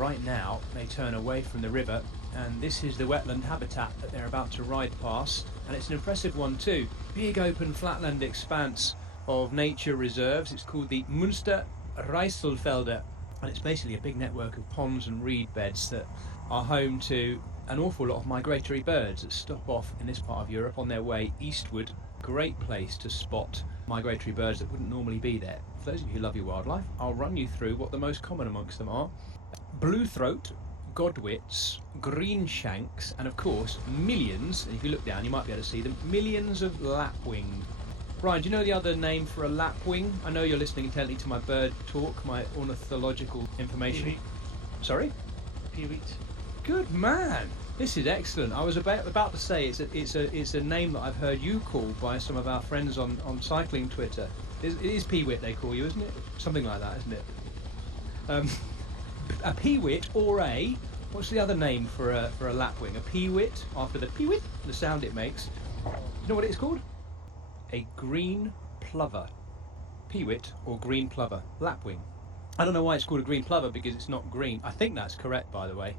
right now they turn away from the river, and this is the wetland habitat that they're about to ride past, and it's an impressive one too. Big open flatland expanse of nature reserves. It's called the Munsterland, and it's basically a big network of ponds and reed beds that are home to an awful lot of migratory birds that stop off in this part of Europe on their way eastward. Great place to spot migratory birds that wouldn't normally be there. For those of you who love your wildlife, I'll run you through what the most common amongst them are. Bluethroat, godwits, greenshanks, and of course millions, and if you look down you might be able to see them, millions of lapwing. Brian, do you know the other name for a lapwing? I know you're listening intently to my bird talk, my ornithological information. Peewit. Sorry? Peewit. Good man. This is excellent. I was about to say it's a name that I've heard you called by some of our friends on cycling Twitter. It is peewit they call you, isn't it? Something like that, isn't it? A peewit, or what's the other name for a lapwing? A peewit, after the peewit, the sound it makes. You know what it's called? A green plover. Peewit or green plover. Lapwing. I don't know why it's called a green plover, because it's not green. I think that's correct, by the way.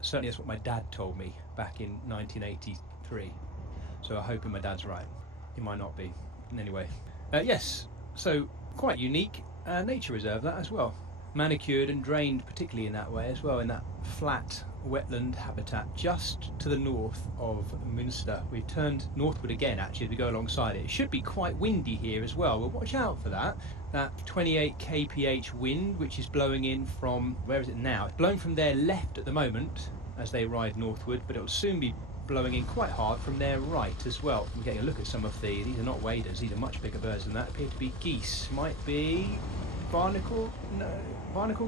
Certainly that's what my dad told me back in 1983. So I'm hoping my dad's right. He might not be. Anyway, yes, so quite unique nature reserve that as well. Manicured and drained particularly in that way as well, in that flat wetland habitat just to the north of Münster. We've turned northward again actually as we go alongside it. It should be quite windy here as well. We'll watch out for that. That 28 kph wind which is blowing in from, where is it now? It's blowing from their left at the moment as they ride northward, but it'll soon be blowing in quite hard from their right as well. We're getting a look at some of these are not waders, these are much bigger birds than that. Appear to be geese, might be barnacle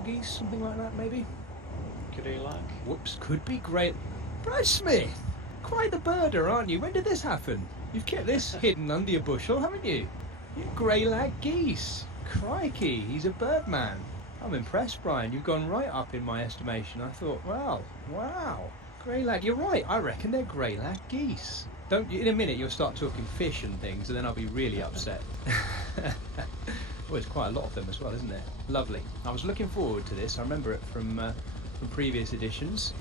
geese, something like that maybe. Greylag. Whoops, could be great. Brad Smith, quite the birder, aren't you? When did this happen? You've kept this hidden under your bushel, haven't you? You greylag geese. Crikey, he's a birdman. I'm impressed, Brian. You've gone right up in my estimation. I thought, wow, greylag. You're right. I reckon they're greylag geese. Don't you? In a minute, you'll start talking fish and things, and then I'll be really upset. Well, there's quite a lot of them as well, isn't there? Lovely. I was looking forward to this. I remember it from previous editions.